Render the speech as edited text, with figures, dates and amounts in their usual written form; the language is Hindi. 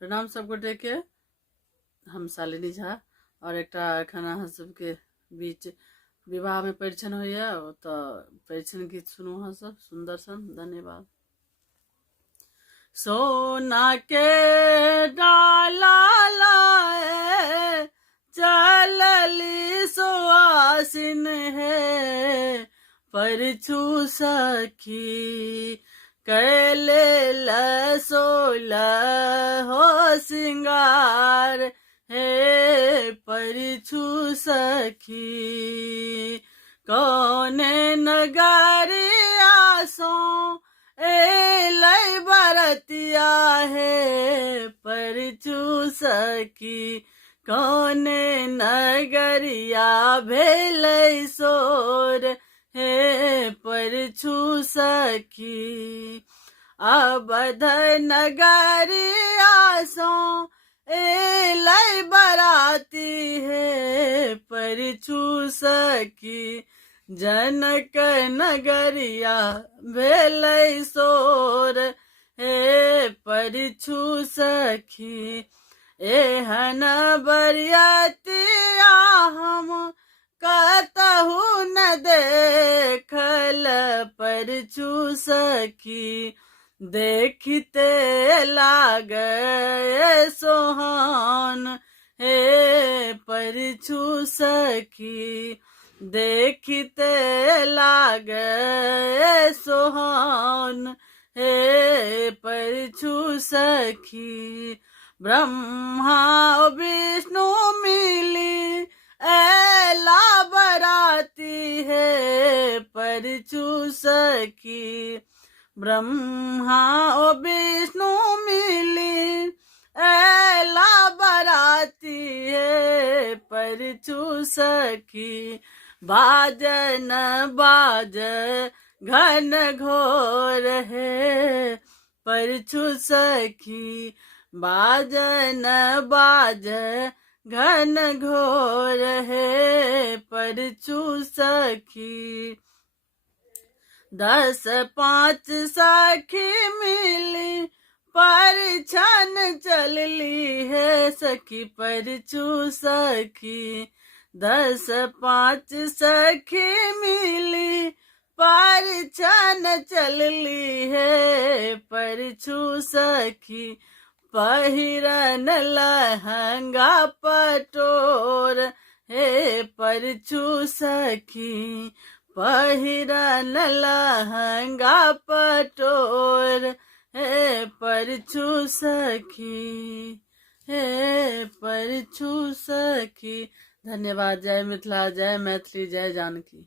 प्रणाम सबगोटे के। हम शालिनी झा और एक एखन अहाँ सबके बीच विवाह में परिछन होइए तो परिछन गीत सुनू अहाँ सब सुंदर सन। धन्यवाद। सोना के डाला लाए चलली सुआसिन है परछू सखी कैले लसोल हो सिंगार हे परछू सखी कौने नगरिया सो ए लय बरतिया है परछू सखी कौने नगरिया भेलै सोर हे परछू सखी अवध नगरिया सो ए लय बराती है परछू सखी जनक नगरिया भेलै सोर हे परछू सखी एहन बरियतिया हम कतहु न देखल परछू सखी देखते लागे सोहान हे परछू सखी देखते लागे सोहान हे परछू सखी ब्रह्मा विष्णु मिली एला बराती है परछू सखी ब्रह्मा विष्णु मिली एला बराती है परछू सखी बाजन बाज घन घोर है परछू सखी बाजन बाज घन घोर है परछू सखी 10-5 सखी मिली परिछन चलली है सखी परछू सखी 10-5 सखी मिली परिछन चलली है परछू सखी पहिरन लहंगा पटोर हे परछू सखी पहिरन लहंगा पटोर हे परछू सखी हे परछू सखी। धन्यवाद। जय मिथिला, जय मैथिली, जय जानकी।